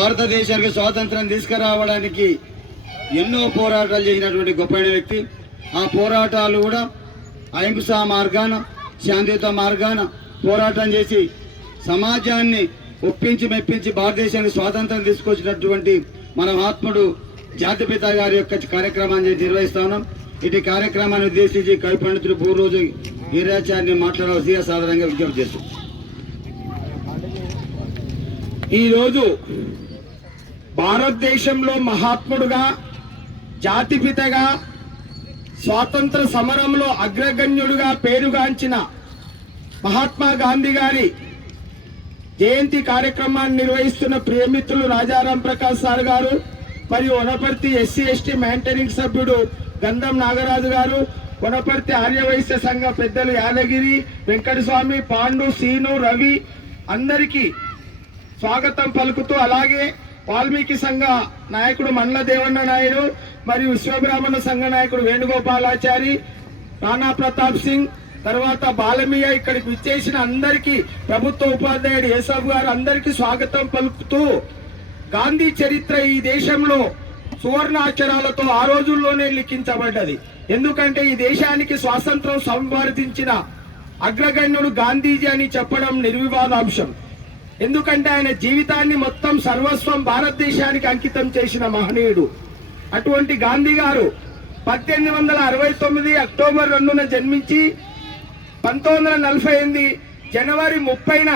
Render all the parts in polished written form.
భారతదేశానికి స్వాతంత్రం తీసుకురావడానికి ఎన్నో పోరాటాలు చేసినటువంటి గొప్పైన వ్యక్తి. ఆ పోరాటాలు కూడా అహింసా మార్గాన, శాంతియుత మార్గాన పోరాటం చేసి సమాజాన్ని ఒప్పించి మెప్పించి భారతదేశానికి స్వాతంత్రం తీసుకొచ్చినటువంటి మన మహాత్ముడు జాతిపిత గారి యొక్క కార్యక్రమాన్ని నిర్వహిస్తా ఉన్నాం. ఇటు కార్యక్రమాన్ని ఉద్దేశించి కవి పండితుడు పూర్వజు వీరాచార్యని మాట్లాడవలసిగా సాధారణంగా విజ్ఞప్తి చేస్తాం. ఈరోజు భారతదేశంలో మహాత్ముడుగా, జాతిపితగా, స్వాతంత్ర సమరంలో అగ్రగణ్యుడుగా పేరుగాంచిన మహాత్మా గాంధీ గారి జయంతి కార్యక్రమాన్ని నిర్వహిస్తున్న ప్రియమిత్రులు రాజారాం ప్రకాష్ సార్ గారు మరియు వనపర్తి ఎస్సీ ఎస్టీ మ్యాన్టరింగ్ సభ్యుడు గంధం నాగరాజు గారు, వనపర్తి ఆర్యవైశ్య సంఘ పెద్దలు యాదగిరి, వెంకటస్వామి, పాండు, సీను, రవి అందరికీ స్వాగతం పలుకుతూ, అలాగే వాల్మీకి సంఘ నాయకుడు మండల దేవన్న నాయుడు మరియు విశ్వబ్రాహ్మణ సంఘ నాయకుడు వేణుగోపాలాచారి, రాణా ప్రతాప్ సింగ్, తర్వాత బాలమీయ ఇక్కడికి విచ్చేసిన అందరికీ, ప్రభుత్వ ఉపాధ్యాయుడు యేసఫ్ గారు అందరికీ స్వాగతం పలుకుతూ, గాంధీ చరిత్ర ఈ దేశంలో సువర్ణ అక్షరాలతో ఆ రోజుల్లోనే లిఖించబడ్డది. ఎందుకంటే ఈ దేశానికి స్వాతంత్రం సంపాదించిన అగ్రగణ్యుడు గాంధీజీ అని చెప్పడం నిర్వివాదాంశం. ఎందుకంటే ఆయన జీవితాన్ని మొత్తం సర్వస్వం భారతదేశానికి అంకితం చేసిన మహనీయుడు. అటువంటి గాంధీ గారు 1869 అక్టోబర్ 2న జన్మించి 1948 జనవరి 30న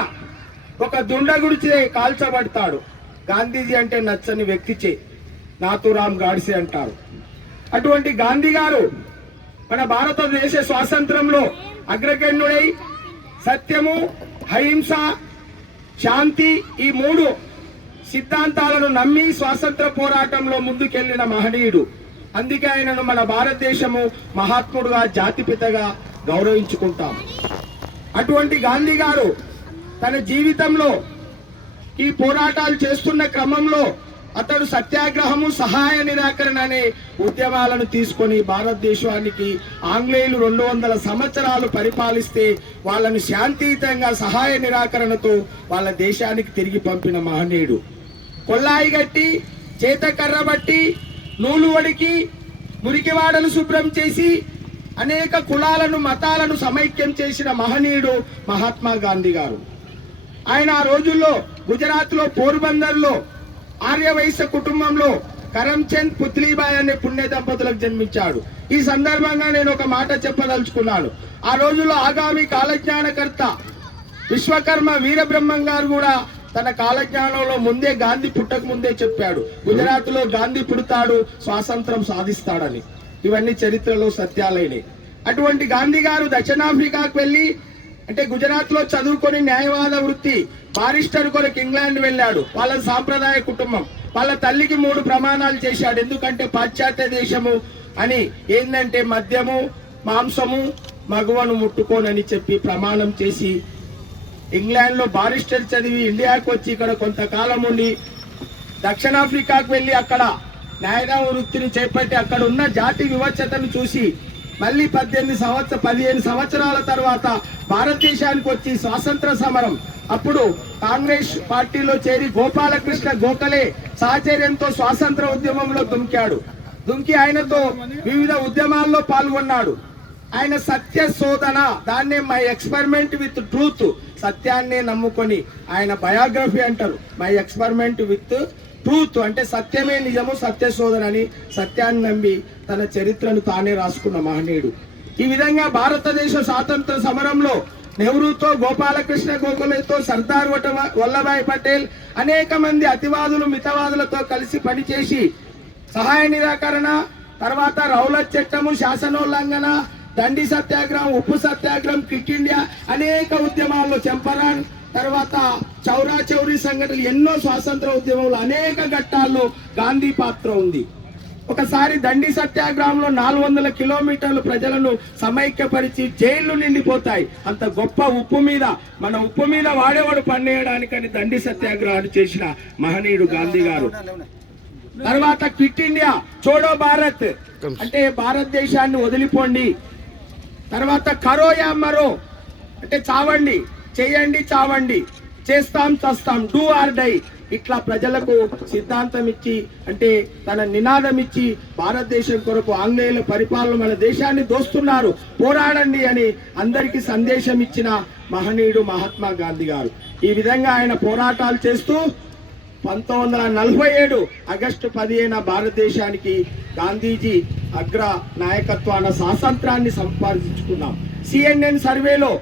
ఒక దుండగుడిచే కాల్చబడతాడు. గాంధీజీ అంటే నచ్చని వ్యక్తిచే నాథూరాం గాడ్సే అంటారు. అటువంటి గాంధీ గారు మన భారతదేశ స్వాతంత్రంలో అగ్రగణ్యుడై సత్యము, అహింస, శాంతి ఈ 3 సిద్ధాంతాలను నమ్మి స్వాతంత్ర పోరాటంలో ముందుకెళ్లిన మహనీయుడు. అందుకే ఆయనను మన భారతదేశము మహాత్ముడుగా, జాతిపితగా గౌరవించుకుంటాం. అటువంటి గాంధీ గారు తన జీవితంలో ఈ పోరాటాలు చేస్తున్న క్రమంలో అతడు సత్యాగ్రహము, సహాయ నిరాకరణ అనే ఉద్యమాలను తీసుకొని భారతదేశానికి ఆంగ్లేయులు 200 సంవత్సరాలు పరిపాలిస్తే వాళ్ళని శాంతియుతంగా సహాయ నిరాకరణతో వాళ్ళ దేశానికి తిరిగి పంపిన మహనీయుడు. కొల్లాయి గట్టి, చేతకర్ర బట్టి, నూలు వడికి, మురికివాడలు శుభ్రం చేసి అనేక కులాలను, మతాలను సమైక్యం చేసిన మహనీయుడు మహాత్మా గాంధీ గారు. ఆయన ఆ రోజుల్లో గుజరాత్లో పోర్బందర్లో ఆర్యవైశ్య కుటుంబంలో కరంచంద్, పుత్లీబాయ్ అనే పుణ్య దంపతులకు జన్మించాడు. ఈ సందర్భంగా నేను ఒక మాట చెప్పదలుచుకున్నాను. ఆ రోజుల్లో ఆగామి కాలజ్ఞానకర్త విశ్వకర్మ వీరబ్రహ్మం గారు కూడా తన కాలజ్ఞానంలో ముందే గాంధీ పుట్టక ముందే చెప్పాడు, గుజరాత్ లో గాంధీ పుడతాడు, స్వాతంత్రం సాధిస్తాడని. ఇవన్నీ చరిత్రలో సత్యాలైనవి. అటువంటి గాంధీ గారు దక్షిణాఫ్రికాకు వెళ్లి, అంటే గుజరాత్ లో చదువుకొని న్యాయవాద వృత్తి, బారిస్టర్ కొరకు ఇంగ్లాండ్ వెళ్ళాడు. వాళ్ళ సాంప్రదాయ కుటుంబం. వాళ్ళ తల్లికి 3 ప్రమాణాలు చేశాడు. ఎందుకంటే పాశ్చాత్య దేశము అని ఏంటంటే మద్యము, మాంసము, మగువను ముట్టుకోనని చెప్పి ప్రమాణం చేసి ఇంగ్లాండ్ లో బారిస్టర్ చదివి ఇండియాకు వచ్చి ఇక్కడ కొంతకాలం ఉండి దక్షిణాఫ్రికాకు వెళ్లి అక్కడ న్యాయవాద వృత్తిని చేపట్టి అక్కడ ఉన్న జాతి వివక్షతను చూసి మళ్ళీ 15 సంవత్సరాల తర్వాత భారతదేశానికి వచ్చి స్వాతంత్ర సమరం, అప్పుడు కాంగ్రెస్ పార్టీలో చేరి గోపాలకృష్ణ గోఖలే సహచర్యంతో స్వాతంత్ర ఉద్యమంలో దుంకి ఆయనతో వివిధ ఉద్యమాల్లో పాల్గొన్నాడు. ఆయన సత్య శోధన, దాన్నే మై ఎక్స్పెరిమెంట్ విత్ ట్రూత్, సత్యాన్నే నమ్ముకొని ఆయన బయోగ్రఫీ అంటారు. మై ఎక్స్పెరిమెంట్ విత్ ట్రూత్ అంటే సత్యమే నిజము, సత్య శోధన అని సత్యాన్ని నమ్మి తన చరిత్రను తానే రాసుకున్న మహనీయుడు. ఈ విధంగా భారతదేశ స్వాతంత్ర సమరంలో నెహ్రూతో, గోపాలకృష్ణ గోఖలేతో, సర్దార్ వల్లభాయ్ పటేల్ అనేక మంది అతివాదులు, మితవాదులతో కలిసి పనిచేసి సహాయ నిరాకరణ, తర్వాత రౌలత్ చట్టము, శాసనోల్లంఘన, దండి సత్యాగ్రహం, ఉప్పు సత్యాగ్రహం, క్విట్ ఇండియా అనేక ఉద్యమాల్లో, చంపారణ్, తర్వాత చౌరా చౌరీ సంఘటనలు, ఎన్నో స్వాతంత్ర ఉద్యమంలో అనేక ఘట్టాల్లో గాంధీ పాత్ర ఉంది. ఒకసారి దండి సత్యాగ్రహంలో 400 కిలోమీటర్లు ప్రజలను సమైక్యపరిచి జైళ్లు నిండిపోతాయి. అంత గొప్ప ఉప్పు మీద, మన ఉప్పు మీద వాడేవాడు పన్నేయడానికని దండి సత్యాగ్రహాన్ని చేసిన మహనీయుడు గాంధీ గారు. తర్వాత క్విట్ ఇండియా, చోడో భారత్ అంటే భారతదేశాన్ని వదిలిపోండి. తర్వాత కరో యా మరో అంటే చావండి, చేయండి చావండి, చేస్తాం చస్తాం, డూ ఆర్ డై, ఇట్లా ప్రజలకు సిద్ధాంతం ఇచ్చి అంటే తన నినాదం ఇచ్చి భారతదేశం కొరకు ఆంగ్లేయుల పరిపాలన మన దేశాన్ని దోస్తున్నారు, పోరాడండి అని అందరికీ సందేశం ఇచ్చిన మహనీయుడు మహాత్మా గాంధీ గారు. ఈ విధంగా ఆయన పోరాటాలు చేస్తూ 1947 ఆగస్టు 15 భారతదేశానికి గాంధీజీ అగ్ర నాయకత్వాన స్వాతంత్రాన్ని సంపాదించుకున్నాం. CNN సర్వేలో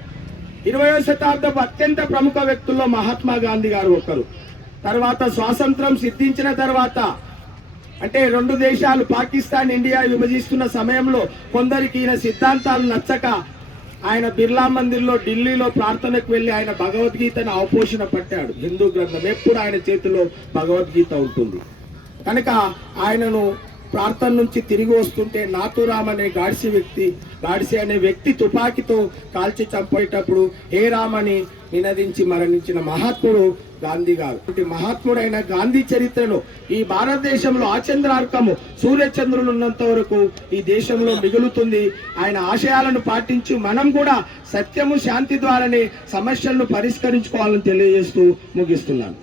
20వ శతాబ్దపు అత్యంత ప్రముఖ వ్యక్తుల్లో మహాత్మా గాంధీ గారు ఒకరు. తర్వాత స్వాతంత్రం సిద్ధించిన తర్వాత అంటే రెండు దేశాలు పాకిస్తాన్ ఇండియా విభజిస్తున్న సమయంలో కొందరికి ఈయన సిద్ధాంతాలు నచ్చక ఆయన బిర్లా మందిర్లో ఢిల్లీలో ప్రార్థనకు వెళ్లి ఆయన భగవద్గీతను అవపోషణ పట్టాడు. హిందూ గ్రంథం ఎప్పుడు ఆయన చేతిలో భగవద్గీత ఉంటుంది కనుక ఆయనను ప్రార్థన నుంచి తిరిగి వస్తుంటే నాథూరామ్ అనే గాడ్సే అనే వ్యక్తి తుపాకీతో కాల్చి చంపేటప్పుడు హే రామ్ అని నినదించి మరణించిన మహాత్ముడు గాంధీ గారు. మహాత్ముడైన గాంధీ చరిత్రను ఈ భారతదేశంలో ఆచంద్రార్కము సూర్యచంద్రులు ఉన్నంత వరకు ఈ దేశంలో మిగులుతుంది. ఆయన ఆశయాలను పాటించి మనం కూడా సత్యము శాంతి ద్వారానే సమస్యలను పరిష్కరించుకోవాలని తెలియజేస్తూ ముగిస్తున్నాను.